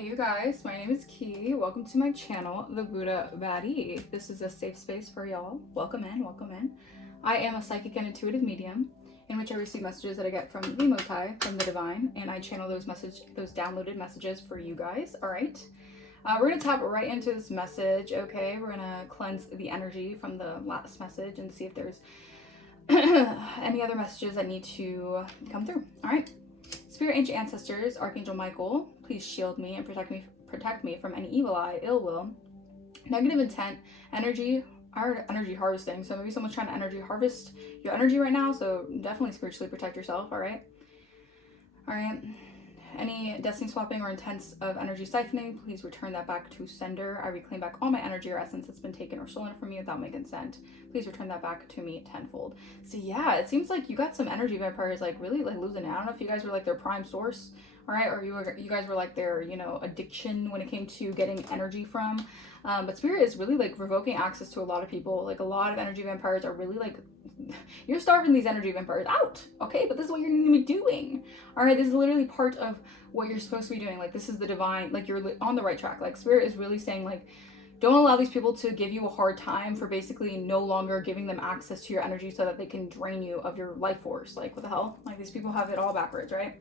Hey you guys, my name is Key. Welcome to my channel, The Buddha Baddie. This is a safe space for y'all. Welcome in, welcome in. I am a psychic and intuitive medium in which I receive messages that I get from the Motai, from the divine, and I channel those downloaded messages for you guys. All right. We're gonna tap right into this message. Okay, we're gonna cleanse the energy from the last message and see if there's any other messages that need to come through. All right. Spirit, ancient ancestors, Archangel Michael, please shield me and protect me from any evil eye, ill will, negative intent, energy harvesting. So maybe someone's trying to energy harvest your energy right now. So definitely spiritually protect yourself. All right. Any destiny swapping or intents of energy siphoning, please return that back to sender. I reclaim back all my energy or essence that's been taken or stolen from me without my consent. Please return that back to me tenfold. So yeah, it seems like you got some energy vampires like really like losing out. I don't know if you guys were like their prime source, all right, or you guys were like their, you know, addiction when it came to getting energy from. But Spirit is really like revoking access to a lot of people. Like a lot of energy vampires are really like, you're starving these energy vampires out, okay? But this is what you're going to be doing, all right? This is literally part of what you're supposed to be doing. Like this is the divine, like you're on the right track. Like Spirit is really saying like, don't allow these people to give you a hard time for basically no longer giving them access to your energy so that they can drain you of your life force. Like what the hell? Like these people have it all backwards, right?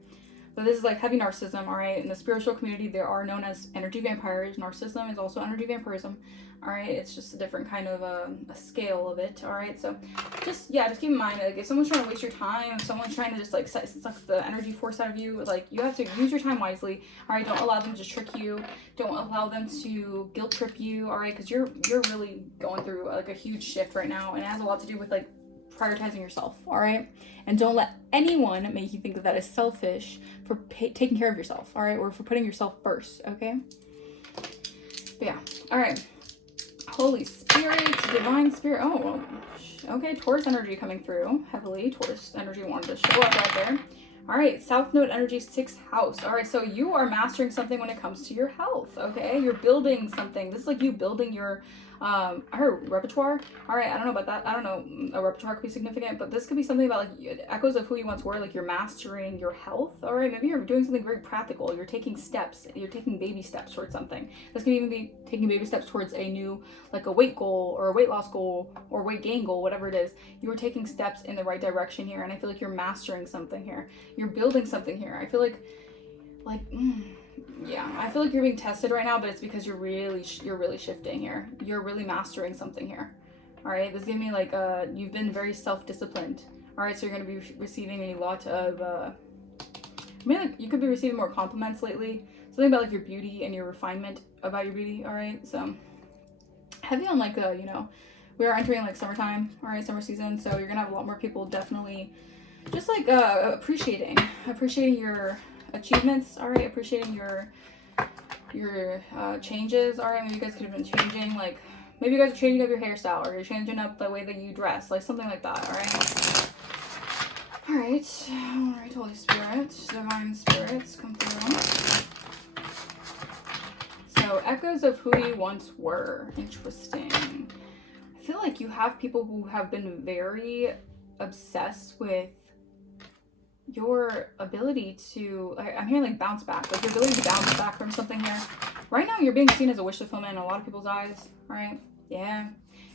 But this is like heavy narcissism, all right? In the spiritual community, they are known as energy vampires. Narcissism is also energy vampirism, all right? It's just a different kind of a scale of it, all right? So just keep in mind, like if someone's trying to waste your time, if someone's trying to just like suck the energy force out of you, like you have to use your time wisely, all right? Don't allow them to trick you. Don't allow them to guilt trip you, all right? Because you're really going through like a huge shift right now, and it has a lot to do with like prioritizing yourself, all right? And don't let anyone make you think that that is selfish for taking care of yourself, all right? Or for putting yourself first, okay? But yeah, all right. Holy Spirit, Divine Spirit. Oh, well, okay, Taurus energy coming through heavily. Taurus energy wanted to show up right there. All right, South Node energy, 6th house. All right, so you are mastering something when it comes to your health, okay? You're building something. This is like you building your, I heard repertoire. All right, I don't know about that. I don't know, a repertoire could be significant, but this could be something about like echoes of who you once were, like you're mastering your health, all right? Maybe you're doing something very practical. You're taking steps. You're taking baby steps towards something. This could even be taking baby steps towards a new, like a weight goal or a weight loss goal or weight gain goal, whatever it is. You are taking steps in the right direction here, and I feel like you're mastering something here. You're building something here. I feel like yeah, I feel like you're being tested right now, but it's because you're really shifting here. You're really mastering something here. All right, this is giving me like you've been very self-disciplined. All right, so you're going to be receiving a lot of I mean, like you could be receiving more compliments lately. Something about like your beauty and your refinement about your beauty. All right, so heavy on like you know, we are entering like summertime. All right, summer season, so you're gonna have a lot more people definitely just like appreciating your achievements, all right, appreciating your changes, all right. Maybe you guys could have been changing, like maybe you guys are changing up your hairstyle, or you're changing up the way that you dress, like something like that, all right, Holy Spirit, Divine Spirits, come through. So echoes of who you once were. Interesting. I feel like you have people who have been very obsessed with your ability to, I'm hearing like bounce back, like your ability to bounce back from something here. Right now you're being seen as a wish fulfillment in a lot of people's eyes, all right? Yeah,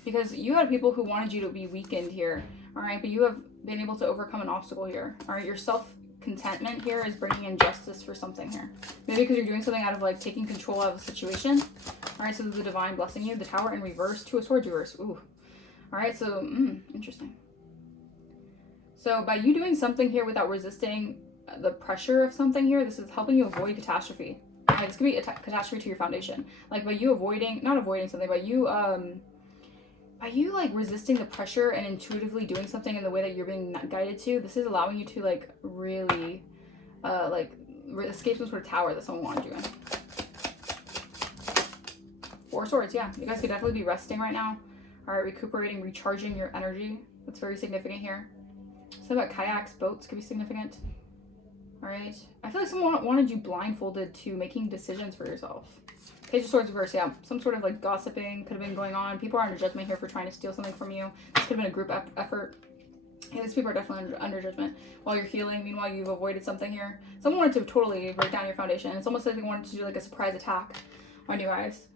because you had people who wanted you to be weakened here, all right? But you have been able to overcome an obstacle here, all right? Your self-contentment here is bringing in justice for something here. Maybe because you're doing something out of like taking control of a situation, all right? So the divine blessing you, the Tower in reverse, 2 of Swords reverse, ooh. All right, so interesting. So by you doing something here without resisting the pressure of something here, this is helping you avoid catastrophe. Like this could be a catastrophe to your foundation. Like by you not avoiding something, by you like resisting the pressure and intuitively doing something in the way that you're being guided to, this is allowing you to like really escape some sort of tower that someone wanted you in. 4 of Swords, yeah. You guys could definitely be resting right now. All right, recuperating, recharging your energy. That's very significant here. Something about kayaks, boats could be significant. All right. I feel like someone wanted you blindfolded to making decisions for yourself. Page of Swords reverse, yeah. Some sort of like gossiping could have been going on. People are under judgment here for trying to steal something from you. This could have been a group effort. Hey, these people are definitely under judgment while you're healing. Meanwhile, you've avoided something here. Someone wanted to totally break down your foundation. It's almost like they wanted to do like a surprise attack on you guys.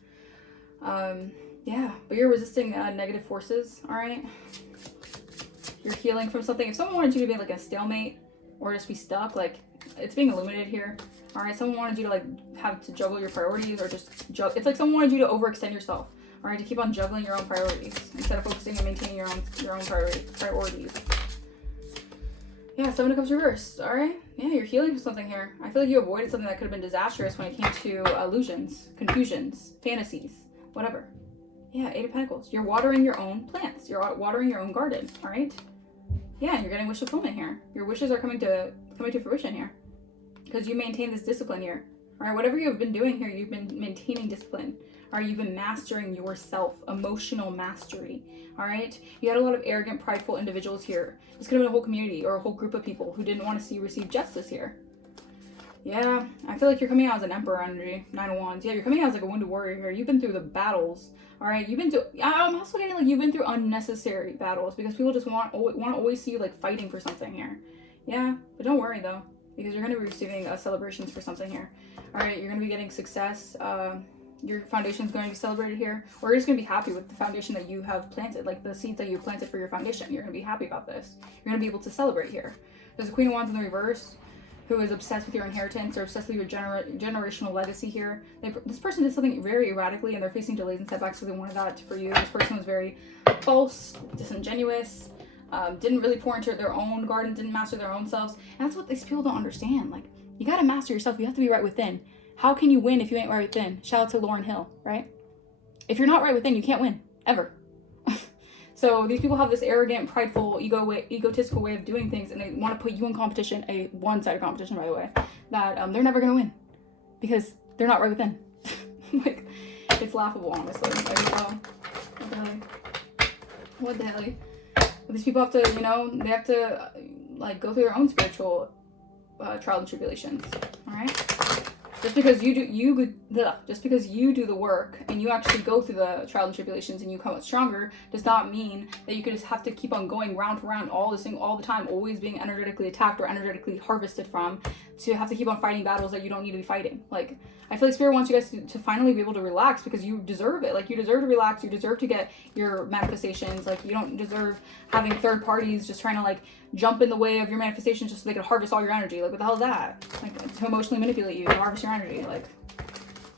Yeah, but you're resisting negative forces, all right? You're healing from something. If someone wanted you to be like a stalemate or just be stuck, like it's being illuminated here, all right? Someone wanted you to like have to juggle your priorities or just juggle. It's like someone wanted you to overextend yourself, all right? To keep on juggling your own priorities instead of focusing and maintaining your own priorities. Yeah, Seven of Cups reversed, all right? Yeah, you're healing from something here. I feel like you avoided something that could have been disastrous when it came to illusions, confusions, fantasies, whatever. Yeah, Eight of Pentacles. You're watering your own plants. You're watering your own garden, all right? Yeah, and you're getting wish fulfillment here. Your wishes are coming to fruition here because you maintain this discipline here, all right? Whatever you've been doing here, you've been maintaining discipline, all right? You've been mastering yourself, emotional mastery, all right? You had a lot of arrogant, prideful individuals here. This could have been a whole community or a whole group of people who didn't want to see you receive justice here. Yeah, I feel like you're coming out as an Emperor energy, Nine of Wands. Yeah, you're coming out as like a wounded warrior here. You've been through the battles, all right? I'm also getting like you've been through unnecessary battles because people just want to always see you like fighting for something here. Yeah, but don't worry though, because you're going to be receiving celebrations for something here. All right, you're going to be getting success. Your foundation is going to be celebrated here, or you're just going to be happy with the foundation that you have planted, like the seeds that you planted for your foundation. You're going to be happy about this. You're going to be able to celebrate here. There's a Queen of Wands in the reverse, who is obsessed with your inheritance or obsessed with your generational legacy here. This person did something very erratically and they're facing delays and setbacks, so they wanted that for you. This person was very false, disingenuous, didn't really pour into their own garden, didn't master their own selves. And that's what these people don't understand. Like, you gotta master yourself. You have to be right within. How can you win if you ain't right within? Shout out to Lauryn Hill, right? If you're not right within, you can't win, ever. So these people have this arrogant, prideful, egotistical way of doing things, and they want to put you in competition, a one-sided competition, by the way, that they're never going to win because they're not right within. Like, it's laughable, honestly. Like, what the hell? These people have to, you know, they have to, like, go through their own spiritual trials and tribulations, all right? Just because you do the work and you actually go through the trials and tribulations and you come out stronger does not mean that you could just have to keep on going round to round all the time, always being energetically attacked or energetically harvested from, to have to keep on fighting battles that you don't need to be fighting. Like, I feel like Spirit wants you guys to finally be able to relax because you deserve it. Like, you deserve to relax. You deserve to get your manifestations. Like, you don't deserve having third parties just trying to, like, jump in the way of your manifestations just so they could harvest all your energy. Like, what the hell is that? Like, to emotionally manipulate you, to harvest your energy. Like,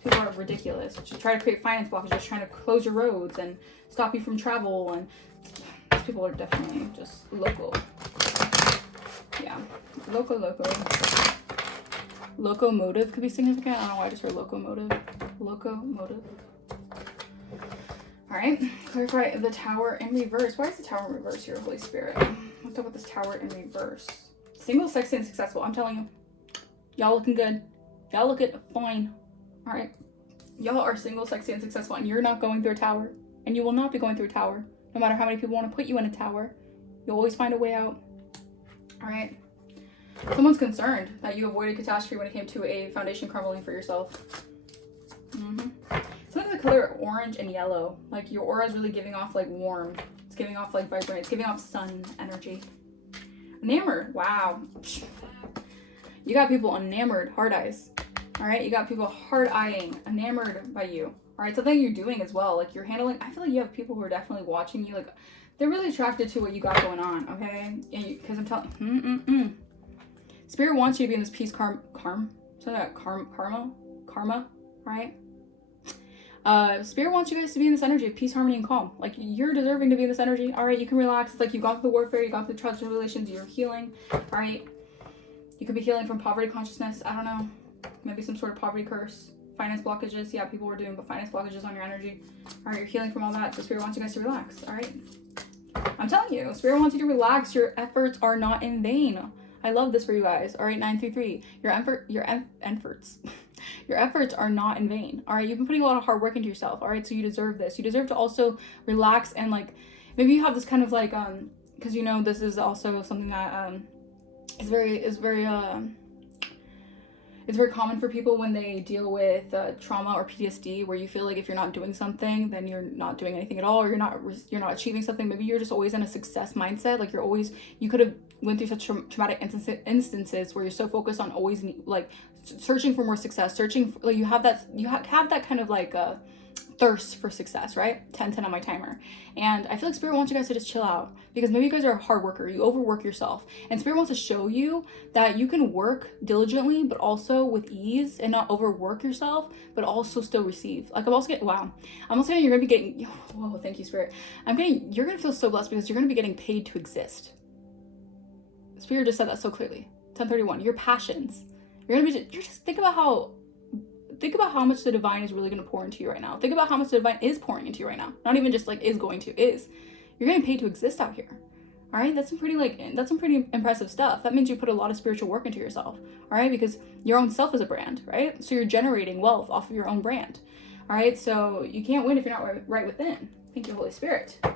people are ridiculous. Just try to create finance blocks, just trying to close your roads and stop you from travel. And these people are definitely just local. Yeah, loco. Locomotive could be significant. I don't know why I just heard locomotive. All right, clarify the Tower in reverse. Why is the Tower in reverse here, Holy Spirit? Let's talk about this Tower in reverse. Single, sexy, and successful. I'm telling you, y'all looking good. Y'all looking fine. All right, y'all are single, sexy, and successful, and you're not going through a tower, and you will not be going through a tower. No matter how many people want to put you in a tower, you'll always find a way out. All right. Someone's concerned that you avoided catastrophe when it came to a foundation crumbling for yourself. Something the color orange and yellow. Like, your aura is really giving off like warm. It's giving off like vibrant. It's giving off sun energy. Enamored. Wow. You got people enamored. Hard eyes. All right. You got people hard eyeing, enamored by you. All right. Something you're doing as well. Like, you're handling. I feel like you have people who are definitely watching you. Like, they're really attracted to what you got going on. Okay. Because I'm telling. Spirit wants you to be in this peace, karma, right? Spirit wants you guys to be in this energy of peace, harmony, and calm. Like, you're deserving to be in this energy. All right, you can relax. It's like you've gone through the warfare, you've gone through the trials and tribulations, you're healing. All right, you could be healing from poverty consciousness. I don't know, maybe some sort of poverty curse, finance blockages. Yeah, people were doing finance blockages on your energy. All right, you're healing from all that. So Spirit wants you guys to relax. All right, I'm telling you, Spirit wants you to relax. Your efforts are not in vain. I love this for you guys. All right, 933. Your efforts. Your efforts are not in vain. All right, you've been putting a lot of hard work into yourself. All right, so you deserve this. You deserve to also relax and, like, maybe you have this kind of like because you know this is also something that is very It's very common for people when they deal with trauma or PTSD, where you feel like if you're not doing something, then you're not doing anything at all, or you're not achieving something. Maybe you're just always in a success mindset. Like you could have went through such traumatic instances where you're so focused on always like searching for more success, searching for, like you have that kind of like thirst for success, right? 10 on my timer. And I feel like Spirit wants you guys to just chill out, because maybe you guys are a hard worker, you overwork yourself, and Spirit wants to show you that you can work diligently but also with ease, and not overwork yourself but also still receive. Like I'm also getting you're gonna be getting, whoa, thank you, Spirit. You're gonna feel so blessed because you're gonna be getting paid to exist. Spirit just said that so clearly. 1031, your passions. Think about how much the divine is really going to pour into you right now. Think about how much the divine is pouring into you right now. Not even just like is going to, is. You're getting paid to exist out here. All right? That's some pretty impressive stuff. That means you put a lot of spiritual work into yourself. All right? Because your own self is a brand, right? So you're generating wealth off of your own brand. All right? So you can't win if you're not right within. Thank you, Holy Spirit. All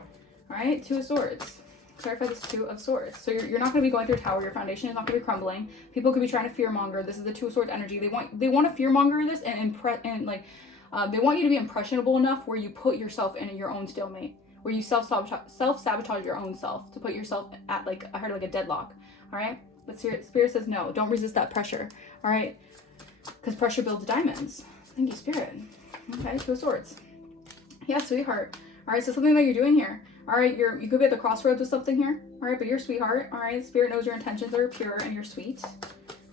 right? 2 of Swords. Clarify this 2 of Swords. So you're not going to be going through a tower. Your foundation is not going to be crumbling. People could be trying to fear monger. This is the 2 of Swords energy. They want to fear monger this and they want you to be impressionable enough where you put yourself in your own stalemate, where you self-sabotage your own self to put yourself at a deadlock. All right. But Spirit says no. Don't resist that pressure. All right. Because pressure builds diamonds. Thank you, Spirit. Okay. 2 of Swords. Yeah, sweetheart. All right. So something that you're doing here. All right, you could be at the crossroads with something here. All right, but you're sweetheart. All right, Spirit knows your intentions are pure and you're sweet.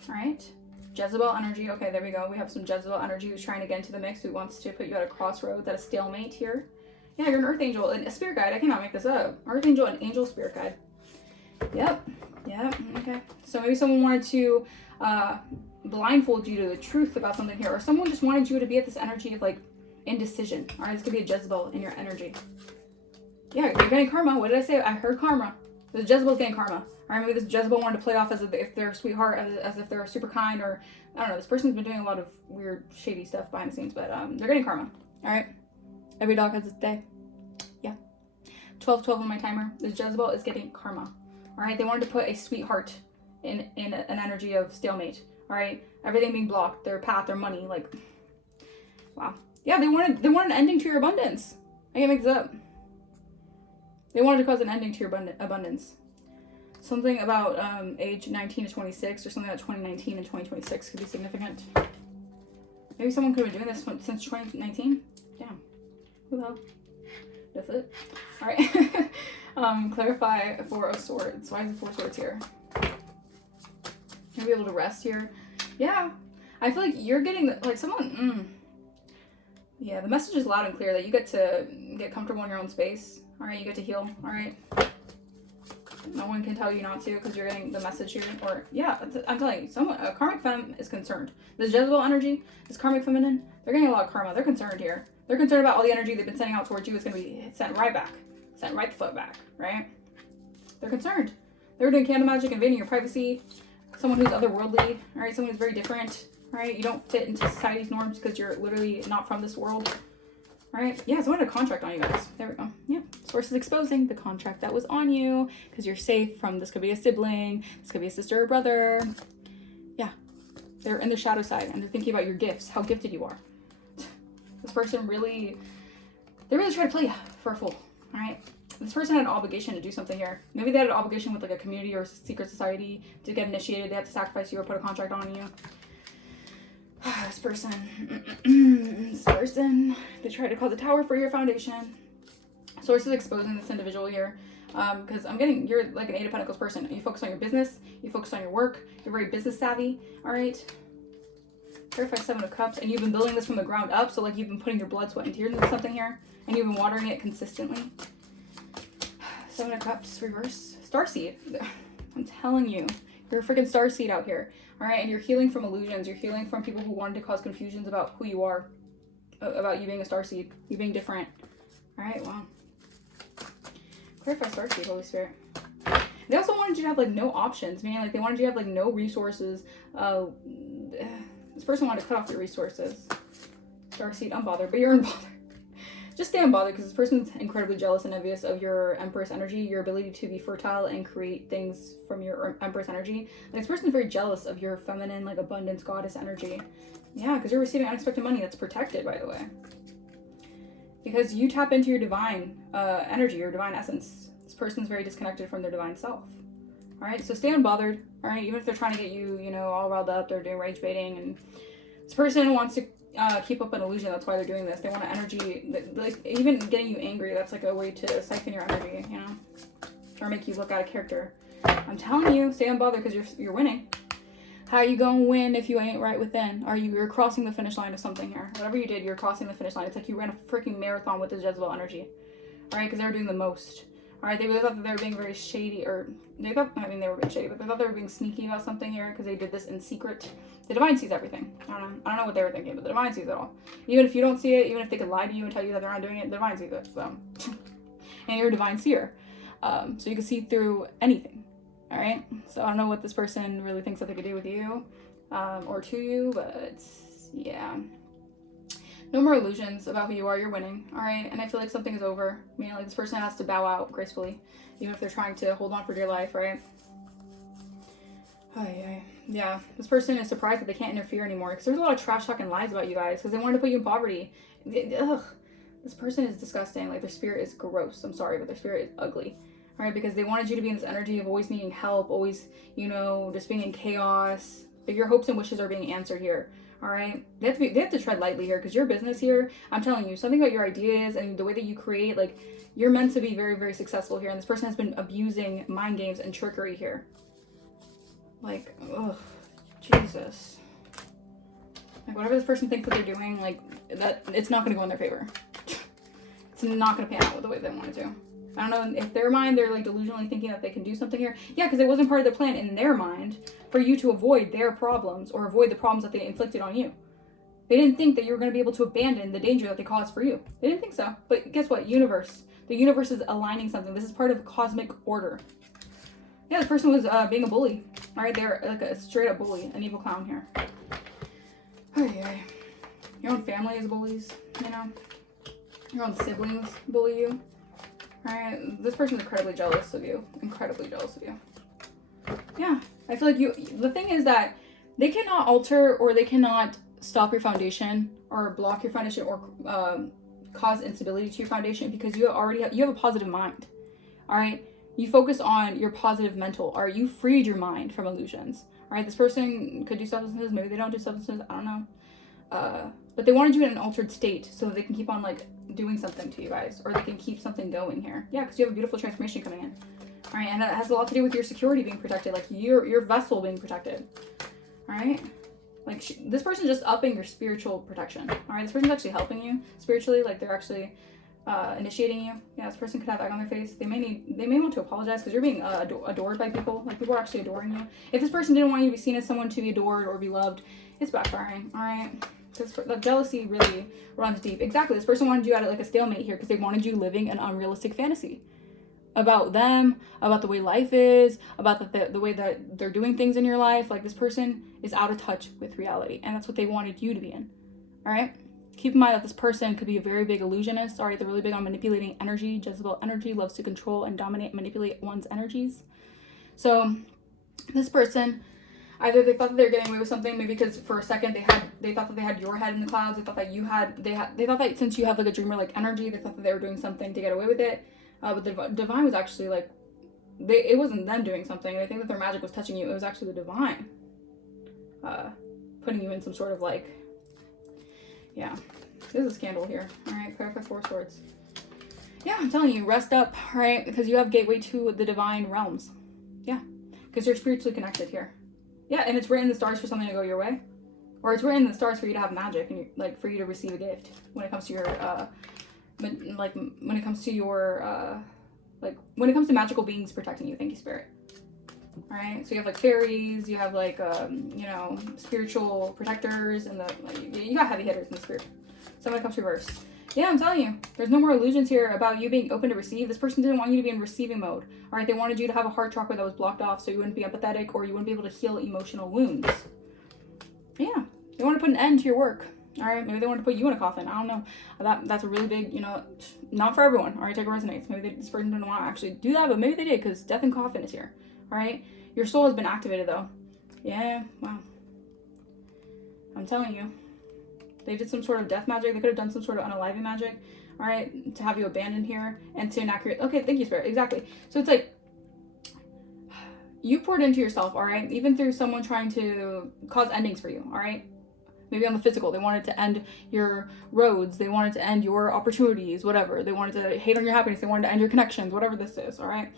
All right, Jezebel energy. Okay, there we go. We have some Jezebel energy who's trying to get into the mix, who wants to put you at a crossroads, at a stalemate here. Yeah, you're an earth angel and a spirit guide. I cannot make this up. Earth angel and angel spirit guide. Yep. Okay. So maybe someone wanted to blindfold you to the truth about something here, or someone just wanted you to be at this energy of like indecision. All right, this could be a Jezebel in your energy. Yeah, you're getting karma. What did I say? I heard karma. The Jezebel's getting karma. All right, maybe this Jezebel wanted to play off as if they're a sweetheart, as if they're super kind, or I don't know. This person's been doing a lot of weird, shady stuff behind the scenes, but they're getting karma. All right, every dog has its day. Yeah, 12 on my timer. This Jezebel is getting karma. All right, they wanted to put a sweetheart in an energy of stalemate. All right, everything being blocked, their path, their money, like, wow. Yeah, they wanted an ending to your abundance. I can't make this up. They wanted to cause an ending to your abundance. Something about age 19 to 26, or something about 2019 and 2026 could be significant. Maybe someone could have been doing this since 2019. Damn. Who the hell? That's it. All right. Clarify 4 of Swords. Why is the 4 of Swords here? You'll be able to rest here. Yeah. I feel like you're getting someone. Yeah, the message is loud and clear that you get to get comfortable in your own space. All right, you get to heal. All right. No one can tell you not to, because you're getting the message here. Or yeah, I'm telling you, a karmic femme is concerned. This Jezebel energy, this karmic feminine, they're getting a lot of karma. They're concerned here. They're concerned about all the energy they've been sending out towards you. It's going to be sent right back. Sent right the foot back, right? They're concerned. They're doing candle magic, invading your privacy. Someone who's otherworldly, all right? Someone who's very different, right? You don't fit into society's norms because you're literally not from this world. All right. Yeah, someone had a contract on you guys. There we go. Yeah. Source is exposing the contract that was on you because you're safe from, this could be a sibling. This could be a sister or brother. Yeah. They're in the shadow side and they're thinking about your gifts, how gifted you are. This person they really try to play you for a fool. All right. This person had an obligation to do something here. Maybe they had an obligation with like a community or a secret society to get initiated. They had to sacrifice you or put a contract on you. This person, they tried to cause a tower for your foundation. Source is exposing this individual here, because you're like an 8 of Pentacles person. You focus on your business, you focus on your work, you're very business savvy, all right? Clarify 7 of Cups, and you've been building this from the ground up, so like you've been putting your blood, sweat, and tears into something here, and you've been watering it consistently. 7 of Cups, reverse. Starseed. I'm telling you, you're a freaking starseed out here. All right, and you're healing from illusions. You're healing from people who wanted to cause confusions about who you are, about you being a starseed, you being different. All right, wow. Clarify starseed, Holy Spirit. They also wanted you to have like no options, meaning like they wanted you to have like no resources. This person wanted to cut off your resources. Starseed, unbothered, but you're unbothered. just stay unbothered, because this person's incredibly jealous and envious of your Empress energy, your ability to be fertile and create things from your Empress energy. Like, this person's very jealous of your feminine, like, abundance goddess energy. Yeah, because you're receiving unexpected money that's protected, by the way. Because you tap into your divine energy, your divine essence. This person's very disconnected from their divine self. All right, so stay unbothered. All right, even if they're trying to get you, you know, all riled up, they're doing rage baiting, and this person wants to keep up an illusion. That's why they're doing this. They want an energy, like, even getting you angry. That's like a way to siphon your energy, you know, or make you look out of character. I'm telling you, stay unbothered, because you're winning. How are you gonna win if you ain't right within? You're crossing the finish line of something here. Whatever you did, you're crossing the finish line. It's like you ran a freaking marathon with this Jezebel energy. All right, because they were doing the most. All right, they really thought that they were being very shady, or they thought, I mean, they were being shady, but they thought they were being sneaky about something here, because they did this in secret. The divine sees everything. I don't know what they were thinking, but the divine sees it all. Even if you don't see it, even if they could lie to you and tell you that they're not doing it, the divine sees it. So, and you're a divine seer, so you can see through anything. All right, so I don't know what this person really thinks that they could do with you, or to you, but yeah. No more illusions about who you are. You're winning. All right, and I feel like something is over. I mean, like, this person has to bow out gracefully, even if they're trying to hold on for dear life, right? Yeah, this person is surprised that they can't interfere anymore, because there's a lot of trash talk and lies about you guys, because they wanted to put you in poverty. Ugh, this person is disgusting. Like, their spirit is gross. I'm sorry, but their spirit is ugly. All right, because they wanted you to be in this energy of always needing help, always, you know, just being in chaos. But your hopes and wishes are being answered here. All right, they have to tread lightly here, because your business here, I'm telling you, something about your ideas and the way that you create, like, you're meant to be very, very successful here. And this person has been abusing mind games and trickery here. Like, ugh, Jesus. Like, whatever this person thinks that they're doing, like, that, it's not going to go in their favor. It's not going to pan out the way they want it to. I don't know, if their mind, they're like delusionally thinking that they can do something here. Yeah, because it wasn't part of the plan in their mind for you to avoid their problems, or avoid the problems that they inflicted on you. They didn't think that you were going to be able to abandon the danger that they caused for you. They didn't think so. But guess what? Universe. The universe is aligning something. This is part of cosmic order. Yeah, this person was being a bully. All right, they're like a straight up bully, an evil clown here. Your own family is bullies, you know? Your own siblings bully you. Alright, this person's incredibly jealous of you. Incredibly jealous of you. Yeah, I feel like the thing is that they cannot alter, or they cannot stop your foundation, or block your foundation, or cause instability to your foundation, because you have a positive mind. Alright, you focus on your positive mental, or you freed your mind from illusions. Alright, this person could do substances, maybe they don't do substances, I don't know. But they wanted you in an altered state so that they can keep on, like, doing something to you guys, or they can keep something going here. Yeah, because you have a beautiful transformation coming in. All right, and it has a lot to do with your security being protected, like your vessel being protected. All right, like, this person's just upping your spiritual protection. All right, this person's actually helping you spiritually, like, they're actually initiating you. Yeah, this person could have egg on their face. They may want to apologize, because you're being adored by people. Like, people are actually adoring you. If this person didn't want you to be seen as someone to be adored or be loved, it's backfiring. All right. The jealousy really runs deep. Exactly. This person wanted you at like a stalemate here, because they wanted you living an unrealistic fantasy about them, about the way life is, about the way that they're doing things in your life. Like, this person is out of touch with reality, and that's what they wanted you to be in. All right. Keep in mind that this person could be a very big illusionist. All right. They're really big on manipulating energy. Jezebel energy loves to control and dominate, manipulate one's energies. So this person, either they thought that they were getting away with something, maybe because for a second they thought that they had your head in the clouds. They thought that they thought that since you have like a dreamer like energy, they thought that they were doing something to get away with it. But the divine was actually like, it wasn't them doing something. They think that their magic was touching you. It was actually the divine putting you in some sort of like, yeah. This is a scandal here. All right, clarify 4 swords. Yeah, I'm telling you, rest up, all right, because you have gateway to the divine realms. Yeah, because you're spiritually connected here. Yeah, and it's written in the stars for something to go your way. Or it's written in the stars for you to have magic, and like for you to receive a gift when it comes to your when it comes to magical beings protecting you. Thank you, Spirit. All right, so you have like fairies, you have like you know, spiritual protectors, and you got heavy hitters in the spirit. So when it comes to reverse, yeah, I'm telling you, there's no more illusions here about you being open to receive. This person didn't want you to be in receiving mode. All right, they wanted you to have a heart chakra that was blocked off, so you wouldn't be empathetic, or you wouldn't be able to heal emotional wounds. Yeah, they want to put an end to your work. All right, maybe they want to put you in a coffin. I don't know. That's a really big, not for everyone. All right, take it resonates. Maybe this person didn't want to actually do that, but maybe they did, because death and coffin is here. All right, your soul has been activated though. Yeah, wow. I'm telling you, they did some sort of death magic. They could have done some sort of unaliving magic. All right, to have you abandoned here and to inaccurate. Okay, thank you, Spirit. Exactly. So it's like you poured into yourself. All right, even through someone trying to cause endings for you. All right. Maybe on the physical, they wanted to end your roads. They wanted to end your opportunities, whatever. They wanted to hate on your happiness. They wanted to end your connections, whatever this is, all right?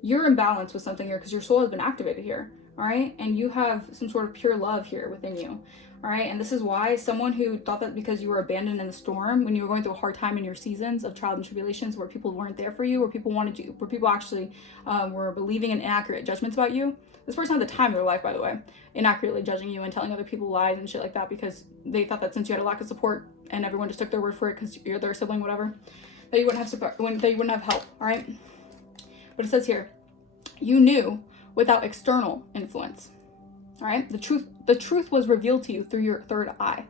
You're in balance with something here because your soul has been activated here, all right? And you have some sort of pure love here within you, all right? And this is why someone who thought that because you were abandoned in the storm, when you were going through a hard time in your seasons of trials and tribulations where people weren't there for you, where people wanted you, where people actually were believing in inaccurate judgments about you. This person had the time of their life, by the way, inaccurately judging you and telling other people lies and shit like that because they thought that since you had a lack of support and everyone just took their word for it because you're their sibling, whatever, that you wouldn't have support, that you wouldn't have help, all right? But it says here, you knew without external influence, all right? The truth was revealed to you through your third eye,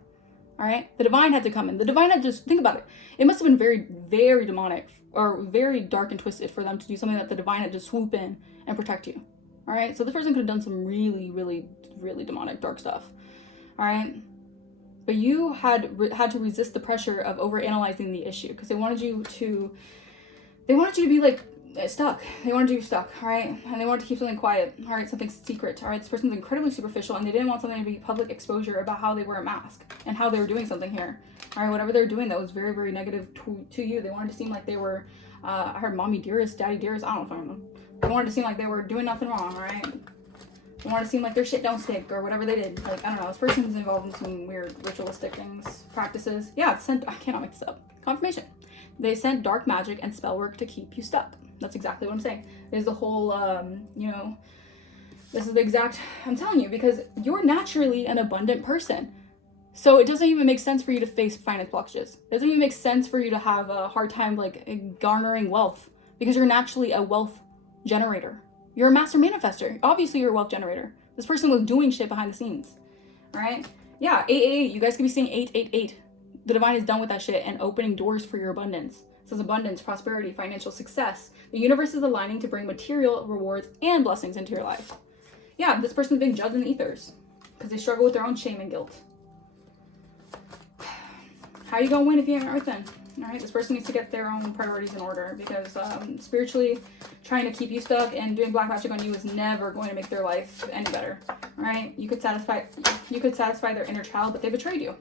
all right? The divine had to come in. The divine had just, think about it. It must have been very, very demonic or very dark and twisted for them to do something that the divine had to swoop in and protect you. All right, so this person could have done some really, really, really demonic, dark stuff. All right, but you had to resist the pressure of overanalyzing the issue because they wanted you to be like stuck. They wanted you stuck. All right, and they wanted to keep something quiet. All right, something secret. All right, this person's incredibly superficial, and they didn't want something to be public exposure about how they wear a mask and how they were doing something here. All right, whatever they're doing that was very, very negative to you. They wanted to seem like they were. I heard mommy dearest, daddy dearest. I don't know if I know. They wanted to seem like they were doing nothing wrong, all right? They wanted to seem like their shit don't stick or whatever they did. Like, I don't know, this person's involved in some weird ritualistic things, practices. Yeah, I cannot make this up. Confirmation. They sent dark magic and spell work to keep you stuck. That's exactly what I'm saying. There's the whole, this is the exact, I'm telling you, because you're naturally an abundant person. So it doesn't even make sense for you to face finance blockages. It doesn't even make sense for you to have a hard time, like, garnering wealth because you're naturally a wealth generator. You're a master manifester. Obviously, you're a wealth generator. This person was doing shit behind the scenes. All right? Yeah, 888. You guys could be saying 888. The divine is done with that shit and opening doors for your abundance. It says abundance, prosperity, financial success. The universe is aligning to bring material rewards and blessings into your life. Yeah, this person's being judged in the ethers because they struggle with their own shame and guilt. How are you going to win if you haven't written? All right, this person needs to get their own priorities in order because spiritually trying to keep you stuck and doing black magic on you is never going to make their life any better. All right, you could satisfy their inner child, but they betrayed you.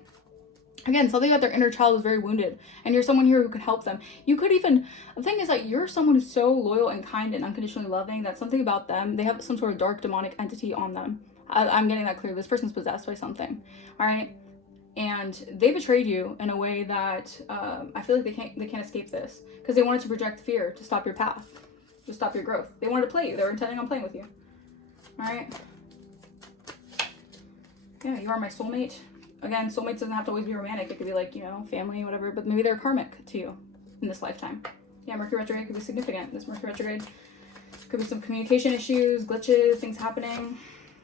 Again, something about their inner child is very wounded, and you're someone here who can help them. You could even, the thing is that you're someone who's so loyal and kind and unconditionally loving that something about them, they have some sort of dark demonic entity on them. I'm getting that clear. This person's possessed by something. All right. And they betrayed you in a way that I feel like they can't escape this because they wanted to project fear to stop your path, to stop your growth. They wanted to play you. They were intending on playing with you. All right. Yeah, you are my soulmate. Again, soulmates doesn't have to always be romantic. It could be like, family, whatever. But maybe they're karmic to you in this lifetime. Yeah, Mercury retrograde could be significant. This Mercury retrograde could be some communication issues, glitches, things happening.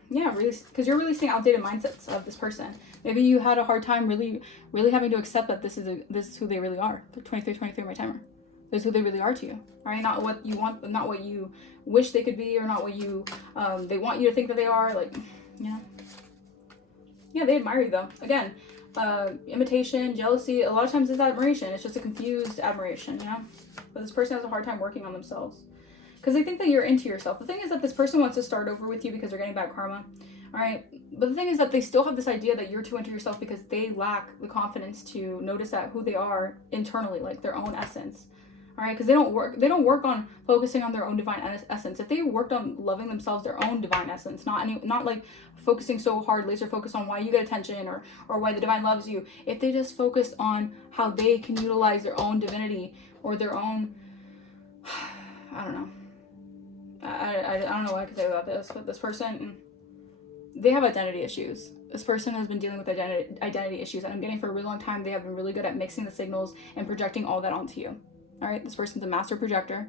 Yeah, really, because you're releasing outdated mindsets of this person. Maybe you had a hard time really, really having to accept that this is who they really are. 23, my timer. This is who they really are to you, right? Not what you want, not what you wish they could be, or not what you they want you to think that they are. Like, yeah, they admire you though. Again, imitation, jealousy. A lot of times it's admiration. It's just a confused admiration, But this person has a hard time working on themselves. Because they think that you're into yourself. The thing is that this person wants to start over with you because they're getting bad karma. All right. But the thing is that they still have this idea that you're too into yourself because they lack the confidence to notice that who they are internally, like their own essence. All right. Because they don't work on focusing on their own divine essence. If they worked on loving themselves, their own divine essence, not like focusing so hard, laser focus on why you get attention or why the divine loves you. If they just focused on how they can utilize their own divinity or their own, I don't know. I don't know what I can say about this, but this person, they have identity issues. This person has been dealing with identity issues, and I'm getting for a really long time, they have been really good at mixing the signals and projecting all that onto you. All right, this person's a master projector.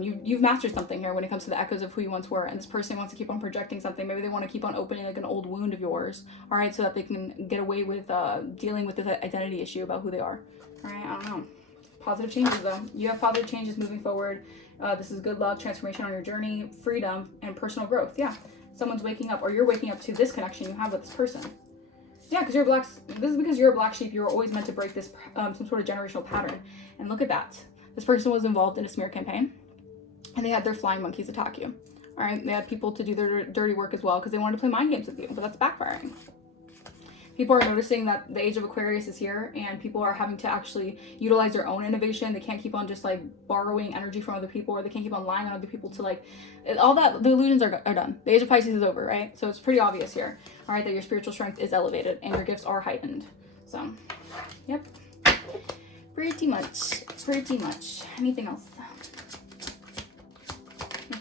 You've mastered something here when it comes to the echoes of who you once were, and this person wants to keep on projecting something. Maybe they want to keep on opening like an old wound of yours, all right, so that they can get away with dealing with this identity issue about who they are. All right, I don't know. Positive changes though. You have positive changes moving forward. This is good luck, transformation on your journey, freedom, and personal growth. Yeah, someone's waking up, or you're waking up to this connection you have with this person. Yeah, because you're this is because you're a black sheep. You were always meant to break this some sort of generational pattern. And look at that. This person was involved in a smear campaign, and they had their flying monkeys attack you. All right, they had people to do their dirty work as well because they wanted to play mind games with you, but that's backfiring. People are noticing that the age of Aquarius is here, and people are having to actually utilize their own innovation. They can't keep on just like borrowing energy from other people, or they can't keep on lying on other people to like, all that, the illusions are done. The age of Pisces is over, right? So it's pretty obvious here, all right, that your spiritual strength is elevated and your gifts are heightened. So, yep, pretty much. Anything else? Anything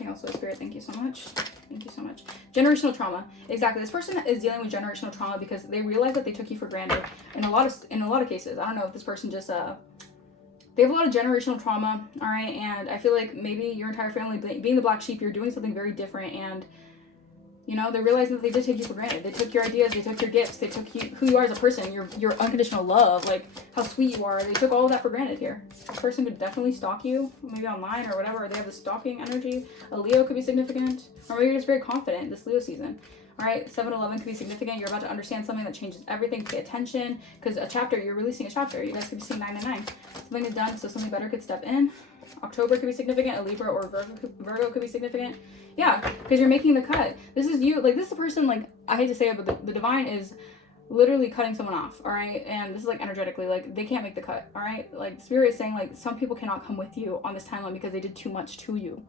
else with Spirit? Thank you so much. Thank you so much. Generational trauma. Exactly. This person is dealing with generational trauma because they realize that they took you for granted in a lot of cases. I don't know if this person just they have a lot of generational trauma, all right? And I feel like maybe your entire family, being the black sheep, you're doing something very different, and you know, they're realizing that they did take you for granted. They took your ideas, they took your gifts, they took who you are as a person, your unconditional love, like how sweet you are. They took all of that for granted here. This person could definitely stalk you, maybe online or whatever. Or they have the stalking energy. A Leo could be significant, or maybe you're just very confident this Leo season. All right, 7-11 could be significant. You're about to understand something that changes everything. Pay attention, because you're releasing a chapter. You guys could be seeing 9-9. Something is done, so something better could step in. October could be significant. A Libra or Virgo could be significant. Yeah, because you're making the cut. This is you. Like, this is the person, like, I hate to say it, but the divine is literally cutting someone off, all right? And this is, like, energetically, like, they can't make the cut, all right? Like, Spirit is saying, like, some people cannot come with you on this timeline because they did too much to you,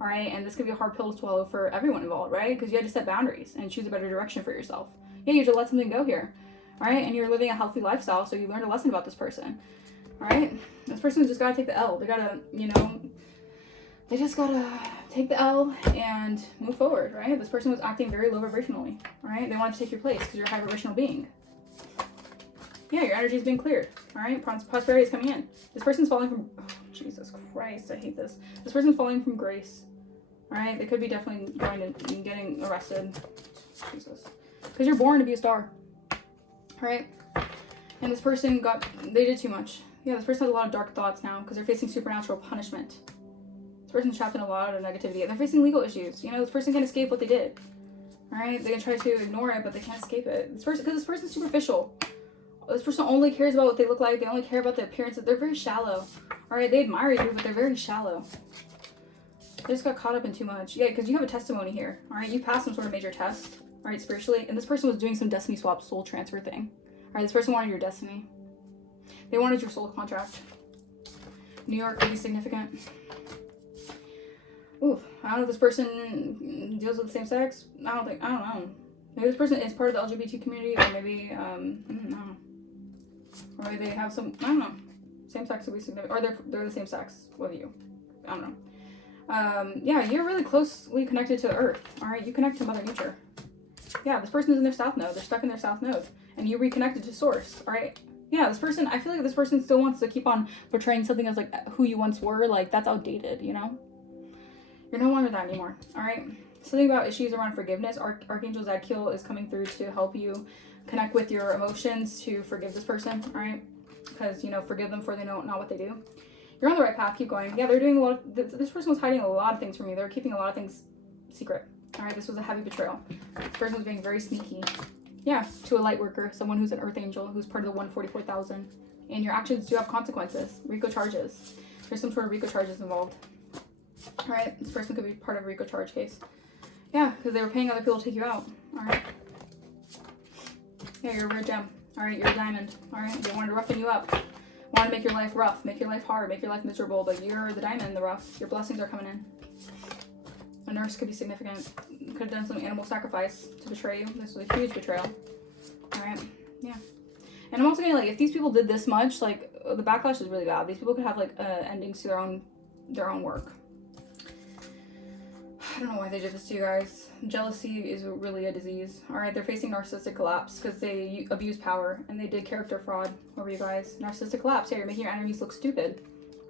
all right? And this could be a hard pill to swallow for everyone involved, right? Because you had to set boundaries and choose a better direction for yourself. Yeah, you have to let something go here, all right? And you're living a healthy lifestyle, so you learned a lesson about this person, all right? This person's just got to take the L. They got to, you know, they just got to take the L and move forward, right? This person was acting very low vibrationally, all right? They wanted to take your place because you're a high vibrational being. Yeah, your energy is being cleared, all right? Prosperity is coming in. This person's falling from, oh, Jesus Christ, I hate this. This person's falling from grace, all right? They could be definitely going and getting arrested. Jesus. Because you're born to be a star, all right? And this person they did too much. Yeah, this person has a lot of dark thoughts now because they're facing supernatural punishment. This person's trapped in a lot of negativity. They're facing legal issues. You know, this person can't escape what they did. All right? They can try to ignore it, but they can't escape it. Because this person's superficial. This person only cares about what they look like. They only care about the appearance. They're very shallow. All right? They admire you, but they're very shallow. They just got caught up in too much. Yeah, because you have a testimony here. All right? You passed some sort of major test. All right? Spiritually. And this person was doing some destiny swap soul transfer thing. All right? This person wanted your destiny. They wanted your soul contract. New York could be significant. Ooh, I don't know if this person deals with the same sex. I don't know. Maybe this person is part of the LGBT community, or maybe, I don't know. Or maybe they have some, I don't know. Same sex would be significant, or they're the same sex with you. I don't know. Yeah, you're really closely connected to the earth, all right? You connect to Mother Nature. Yeah, this person is in their south node. They're stuck in their south node, and you reconnected to source, all right? Yeah, this person, I feel like this person still wants to keep on portraying something as, like, who you once were. Like, that's outdated, you know? You're no longer that anymore, all right? Something about issues around forgiveness. Archangel Zadkiel is coming through to help you connect with your emotions to forgive this person, all right? Because, you know, forgive them for they know not what they do. You're on the right path. Keep going. Yeah, they're doing a lot of, this person was hiding a lot of things from you. They're keeping a lot of things secret, all right? This was a heavy betrayal. This person was being very sneaky. Yeah, to a light worker, someone who's an earth angel, who's part of the 144,000. And your actions do have consequences. RICO charges. There's some sort of RICO charges involved. All right, this person could be part of a RICO charge case. Yeah, because they were paying other people to take you out. All right. Yeah, you're a rare gem. All right, you're a diamond. All right, they wanted to roughen you up. Want to make your life rough, make your life hard, make your life miserable, but you're the diamond in the rough. Your blessings are coming in. A nurse could be significant. Could have done some animal sacrifice to betray you. This was a huge betrayal. All right, yeah. And I'm also getting, like, if these people did this much, like, the backlash is really bad. These people could have, like, endings to their own work. I don't know why they did this to you guys. Jealousy is really a disease. All right, they're facing narcissistic collapse because they abuse power and they did character fraud over you guys. Narcissistic collapse. Yeah, you're making your enemies look stupid.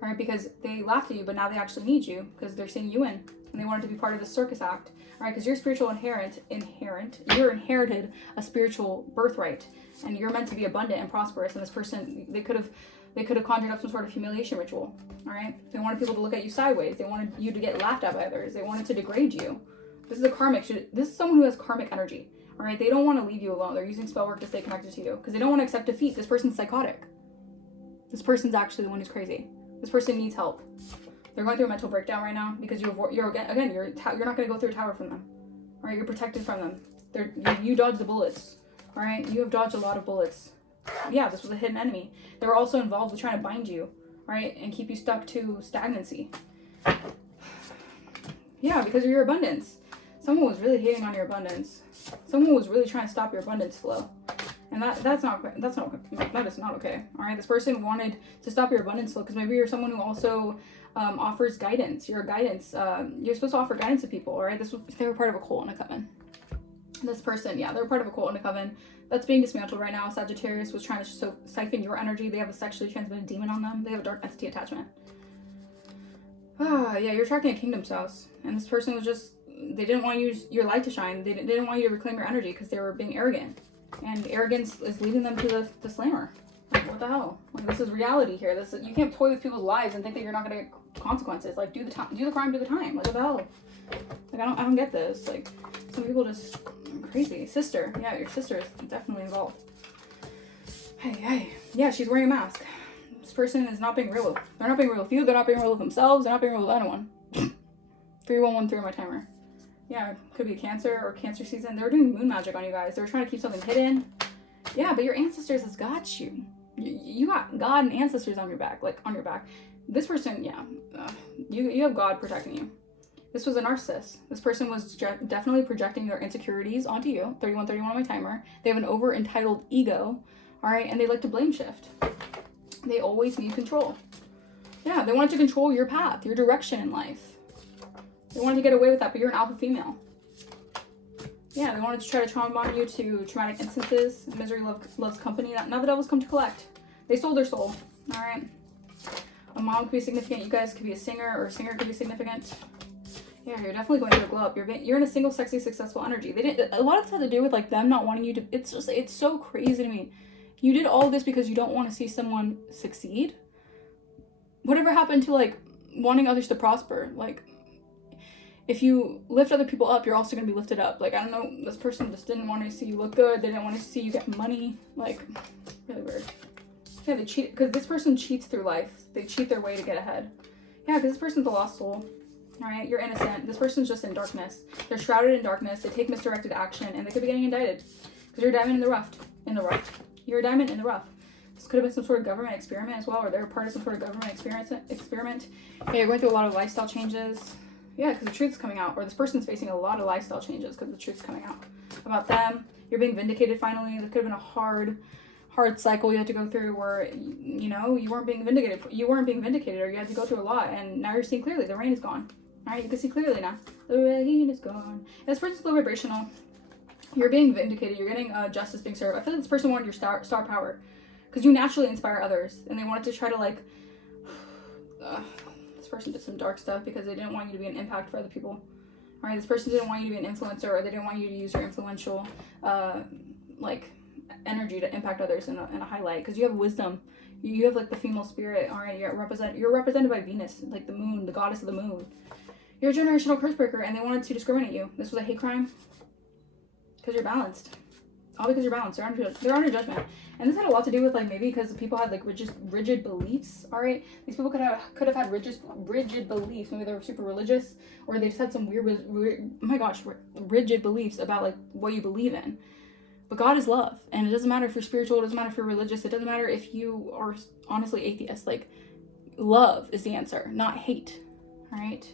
all right? Because they laughed at you, but now they actually need you because they're seeing you in, and they wanted to be part of the circus act, all right? Because you're spiritual you're inherited a spiritual birthright, and you're meant to be abundant and prosperous. And this person, they could have conjured up some sort of humiliation ritual, all right? They wanted people to look at you sideways. They wanted you to get laughed at by others. They wanted to degrade you. This is someone who has karmic energy, all right? They don't want to leave you alone. They're using spell work to stay connected to you because they don't want to accept defeat. This person's psychotic. This person's actually the one who's crazy. This person needs help. They're going through a mental breakdown right now because you're not going to go through a tower from them, all right? You're protected from them. You dodged the bullets, all right? You have dodged a lot of bullets. Yeah, this was a hidden enemy. They were also involved with trying to bind you, right, and keep you stuck to stagnancy. Yeah, because of your abundance. Someone was really hating on your abundance. Someone was really trying to stop your abundance flow, and that is not okay. All right, this person wanted to stop your abundance flow because maybe you're someone who also offers guidance. You're a guidance. You're supposed to offer guidance to people. All right, they were part of a cult and a coven. This person, yeah, they're part of a cult and a coven that's being dismantled right now. Sagittarius was trying to siphon your energy. They have a sexually transmitted demon on them. They have a dark entity attachment. Yeah, you're attracting a kingdom spouse, and this person was just, they didn't want your light to shine. They didn't want you to reclaim your energy because they were being arrogant, and arrogance is leading them to the slammer. Like, what the hell? Like, this is reality here. You can't toy with people's lives and think that you're not gonna get consequences. Like, do the crime, do the time. Like, what the hell? Like, I don't get this. Like, some people just crazy. Sister, yeah, your sister is definitely involved. Hey, yeah, she's wearing a mask. This person is not being real. They're not being real with you. They're not being real with themselves. They're not being real with anyone. 3113 on my timer. Yeah, could be Cancer or Cancer season. They were doing moon magic on you guys. They were trying to keep something hidden. Yeah, but your ancestors has got you. You got God and ancestors on your back, This person, yeah, you have God protecting you. This was a narcissist. This person was definitely projecting their insecurities onto you. 3131 on my timer. They have an over-entitled ego, all right? And they like to blame shift. They always need control. Yeah, they wanted to control your path, your direction in life. They wanted to get away with that, but you're an alpha female. Yeah, they wanted to try to trauma bond you to traumatic instances. Misery loves company. Now the devil's come to collect. They sold their soul, all right? A mom could be significant. You guys could be a singer, or a singer could be significant. Yeah, you're definitely going through a glow up. You're in a single, sexy, successful energy. A lot of it had to do with like them not wanting you to. It's so crazy to me. You did all of this because you don't want to see someone succeed. Whatever happened to like wanting others to prosper? Like, if you lift other people up, you're also gonna be lifted up. Like, I don't know. This person just didn't want to see you look good. They didn't want to see you get money. Like, really weird. Yeah, they cheat because this person cheats through life. They cheat their way to get ahead. Yeah, because this person's a lost soul. All right, you're innocent. This person's just in darkness. They're shrouded in darkness. They take misdirected action, and they could be getting indicted because you're a diamond in the rough. You're a diamond in the rough. This could have been some sort of government experiment as well, or they're part of some sort of government experiment. Yeah, you're going through a lot of lifestyle changes. Yeah, because the truth's coming out, or this person's facing a lot of lifestyle changes because the truth's coming out about them. You're being vindicated finally. There could have been a hard cycle you had to go through where, you know, you weren't being vindicated, or you had to go through a lot, and now you're seeing clearly. The rain is gone. All right, you can see clearly now. The rain is gone. This person's low vibrational. You're being vindicated. You're getting justice being served. I feel like this person wanted your star power because you naturally inspire others, and they wanted to try to like. This person did some dark stuff because they didn't want you to be an impact for other people. All right, this person didn't want you to be an influencer, or they didn't want you to use your influential, like, energy to impact others in a highlight because you have wisdom. You have like the female spirit. All right, you're represented by Venus, like the moon, the goddess of the moon. You're a generational curse breaker, and they wanted to discriminate you. This was a hate crime because you're balanced. All because you're balanced. They're under judgment, and this had a lot to do with like maybe because people had like rigid beliefs. All right, these people could have had rigid beliefs. Maybe they were super religious, or they just had some weird oh my gosh, rigid beliefs about like what you believe in. But God is love, and it doesn't matter if you're spiritual. It doesn't matter if you're religious. It doesn't matter if you are honestly atheist. Like, love is the answer, not hate. All right.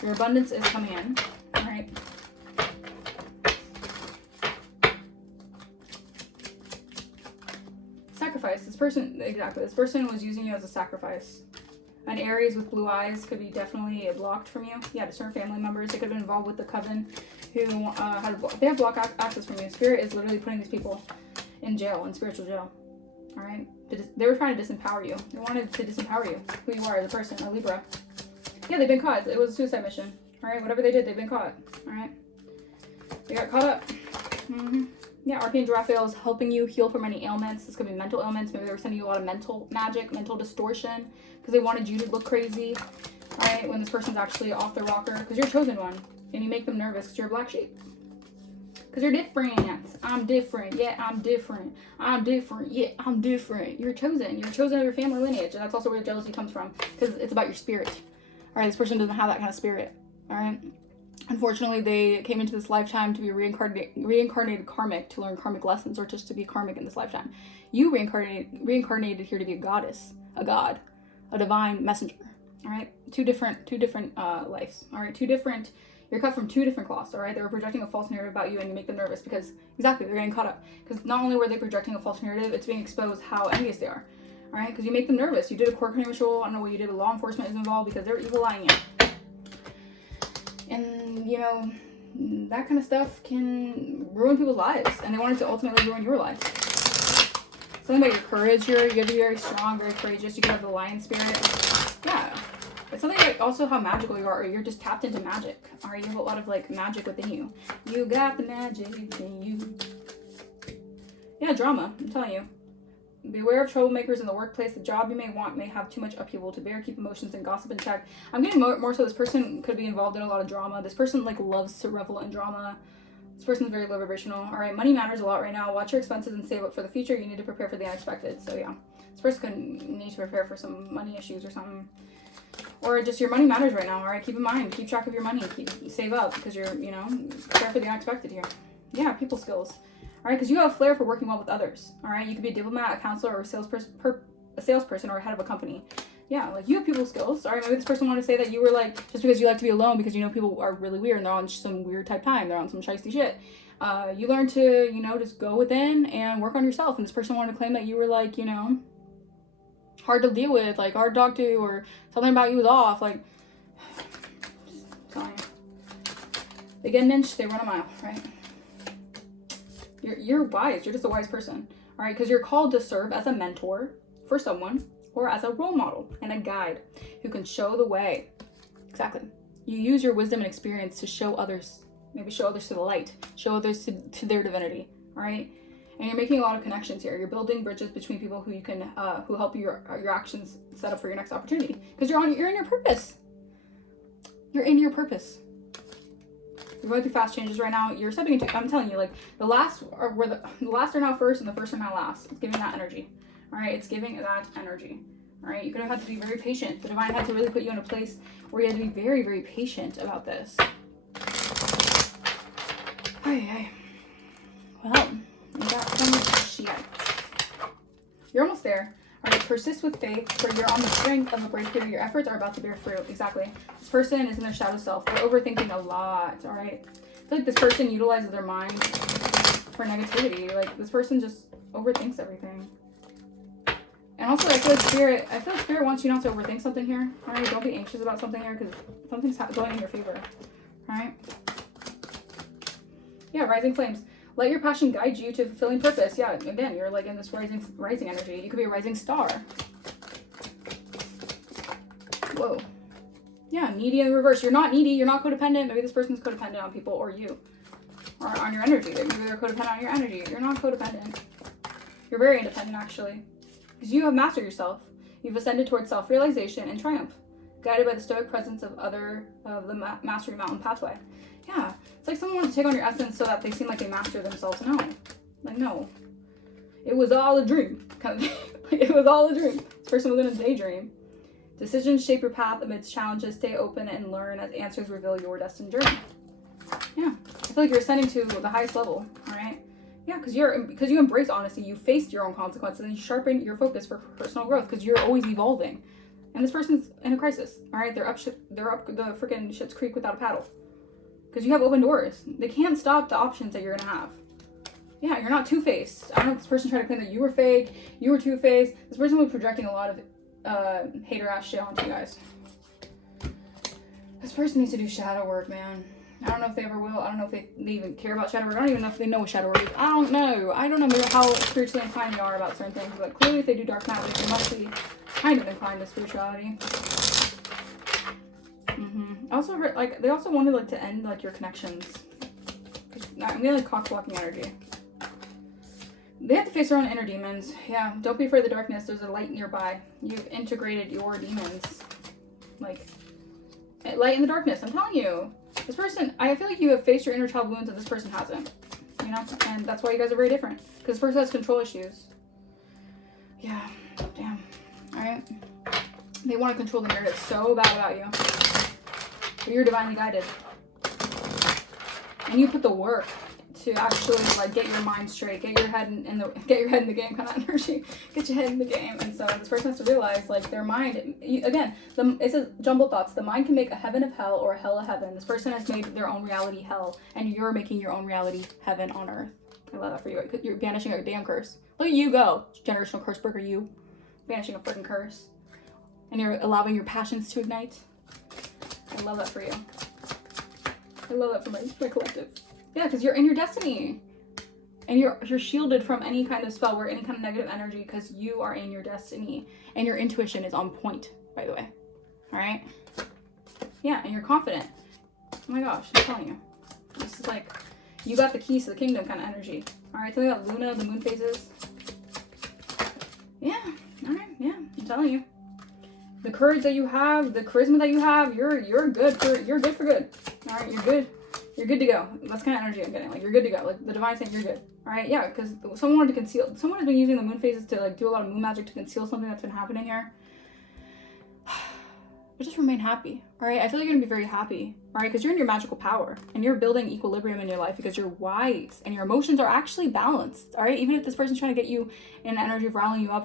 Your abundance is coming in, all right? Sacrifice. This person was using you as a sacrifice. An Aries with blue eyes could be definitely blocked from you. Yeah, to certain family members. They could have been involved with the coven who they have block access from you. Spirit is literally putting these people in jail, in spiritual jail. all right? They were trying to disempower you. They wanted to disempower you, who you are as a person, a Libra. Yeah, they've been caught. It was a suicide mission, all right? Whatever they did, they've been caught, all right? They got caught up. Yeah, Archangel Raphael is helping you heal from any ailments. This could be mental ailments. Maybe they were sending you a lot of mental magic, mental distortion, because they wanted you to look crazy, all right? When this person's actually off their rocker, because you're a chosen one, and you make them nervous because you're a black sheep. Because you're different. I'm different. Yeah, I'm different. I'm different. Yeah, I'm different. You're chosen. You're chosen of your family lineage. And that's also where jealousy comes from. Because it's about your spirit. All right, this person doesn't have that kind of spirit. All right. Unfortunately, they came into this lifetime to be reincarnated karmic, to learn karmic lessons, or just to be karmic in this lifetime. You reincarnated here to be a goddess, a god, a divine messenger. All right. Two different lives. All right. You're cut from two different cloths, all right? They were projecting a false narrative about you, and you make them nervous because, exactly, they're getting caught up. Because not only were they projecting a false narrative, it's being exposed how envious they are, all right? Because you make them nervous. You did a court ritual. I don't know what you did. A law enforcement is involved because they're evil eyeing you. And, you know, that kind of stuff can ruin people's lives, and they wanted to ultimately ruin your life. Something about your courage here. You have to be very strong, very courageous. You can have the lion spirit. Yeah. It's something like also how magical you are, or you're just tapped into magic. All right, you have a lot of like magic within you. You got the magic in you. Yeah, drama. I'm telling you. Beware of troublemakers in the workplace. The job you may want may have too much upheaval to bear. Keep emotions and gossip in check. I'm getting more so this person could be involved in a lot of drama. This person like loves to revel in drama. This person is very low vibrational. All right, money matters a lot right now. Watch your expenses and save up for the future. You need to prepare for the unexpected. So yeah, this person could need to prepare for some money issues or something. Or just your money matters right now, all right? Keep in mind, keep track of your money, save up, because you're, you know, prepare for the unexpected here. Yeah, people skills, all right? Because you have a flair for working well with others, all right? You could be a diplomat, a counselor, or a salesperson, or a head of a company. Yeah, like you have people skills, all right? Maybe this person wanted to say that you were like, just because you like to be alone, because you know people are really weird and they're on some weird type time, they're on some shiesty shit. You learn to, you know, just go within and work on yourself. And this person wanted to claim that you were like, you know, hard to deal with, like hard to talk to, or something about you was off, like, telling you. They get an inch, they run a mile, right? You're wise, you're just a wise person, all right? Because you're called to serve as a mentor for someone, or as a role model and a guide who can show the way. Exactly. You use your wisdom and experience to show others, maybe show others to the light, show others to their divinity, all right? And you're making a lot of connections here. You're building bridges between people who you can, who help your actions set up for your next opportunity. Because you're in your purpose. You're in your purpose. You're going through fast changes right now. You're stepping into. I'm telling you, like the last are now first, and the first are now last. It's giving that energy. All right, it's giving that energy. All right, you're gonna have to be very patient. The divine had to really put you in a place where you had to be very, very patient about this. Hey. Well. You got some shit. You're almost there. All right, persist with faith, for you're on the brink of a breakthrough. Your efforts are about to bear fruit. Exactly. This person is in their shadow self. They're overthinking a lot, all right? I feel like this person utilizes their mind for negativity. Like, this person just overthinks everything. And also, I feel like Spirit wants you not to overthink something here, all right? Don't be anxious about something here, because something's going in your favor, all right? Yeah, rising flames. Let your passion guide you to fulfilling purpose. Yeah, again, you're like in this rising energy. You could be a rising star. Whoa. Yeah, needy in reverse. You're not needy. You're not codependent. Maybe this person's codependent on people or you. Or on your energy. Maybe they're codependent on your energy. You're not codependent. You're very independent, actually. Because you have mastered yourself. You've ascended towards self-realization and triumph. Guided by the stoic presence of the Mastery Mountain pathway. Yeah, it's like someone wants to take on your essence so that they seem like they master themselves. No. Like, no. It was all a dream. Kind of like, it was all a dream. This person was in a daydream. Decisions shape your path amidst challenges. Stay open and learn as answers reveal your destined journey. Yeah. I feel like you're ascending to the highest level, all right? Yeah, because you embrace honesty. You face your own consequences and you sharpen your focus for personal growth because you're always evolving. And this person's in a crisis, all right? They're up the freaking Schitt's Creek without a paddle. Because you have open doors. They can't stop the options that you're going to have. Yeah, you're not two-faced. I don't know if this person tried to claim that you were fake, you were two-faced. This person was projecting a lot of hater-ass shit onto you guys. This person needs to do shadow work, man. I don't know if they ever will. I don't know if they even care about shadow work. I don't even know if they know what shadow work is. I don't know. I don't know maybe how spiritually inclined they are about certain things, but clearly if they do dark magic, they must be kind of inclined to spirituality. I also heard, like, they also wanted, like, to end, like, your connections. I'm getting, like, cock-blocking energy. They have to face their own inner demons. Yeah, don't be afraid of the darkness. There's a light nearby. You've integrated your demons. Like, light in the darkness. I'm telling you. This person, I feel like you have faced your inner child wounds and this person hasn't. You know? And that's why you guys are very different. Because this person has control issues. Yeah. Damn. Alright. They want to control the narrative so bad about you. But you're divinely guided. And you put the work to actually, like, get your mind straight, get your head in the game kind of energy, get your head in the game. And so this person has to realize, like, their mind, it's a jumbled thoughts. The mind can make a heaven of hell or a hell of heaven. This person has made their own reality hell, and you're making your own reality heaven on earth. I love that for you. You're banishing a damn curse. Look at you go, generational curse breaker. You banishing a freaking curse, and you're allowing your passions to ignite. I love that for you. I love that for my collective. Yeah, because you're in your destiny. And you're shielded from any kind of spell or any kind of negative energy because you are in your destiny. And your intuition is on point, by the way. Alright? Yeah, and you're confident. Oh my gosh, I'm telling you. This is like, you got the keys to the kingdom kind of energy. Alright, tell me about Luna, the moon phases. Yeah, alright, yeah, I'm telling you. The courage that you have, the charisma that you have, you're good for good. Alright, you're good. You're good to go. That's kind of energy I'm getting. Like, you're good to go. Like, the divine saying you're good. Alright, yeah, because someone wanted to conceal. Someone has been using the moon phases to, like, do a lot of moon magic to conceal something that's been happening here. But just remain happy. Alright, I feel like you're going to be very happy. Alright, because you're in your magical power. And you're building equilibrium in your life because you're wise. And your emotions are actually balanced. Alright, even if this person's trying to get you in an energy of riling you up, or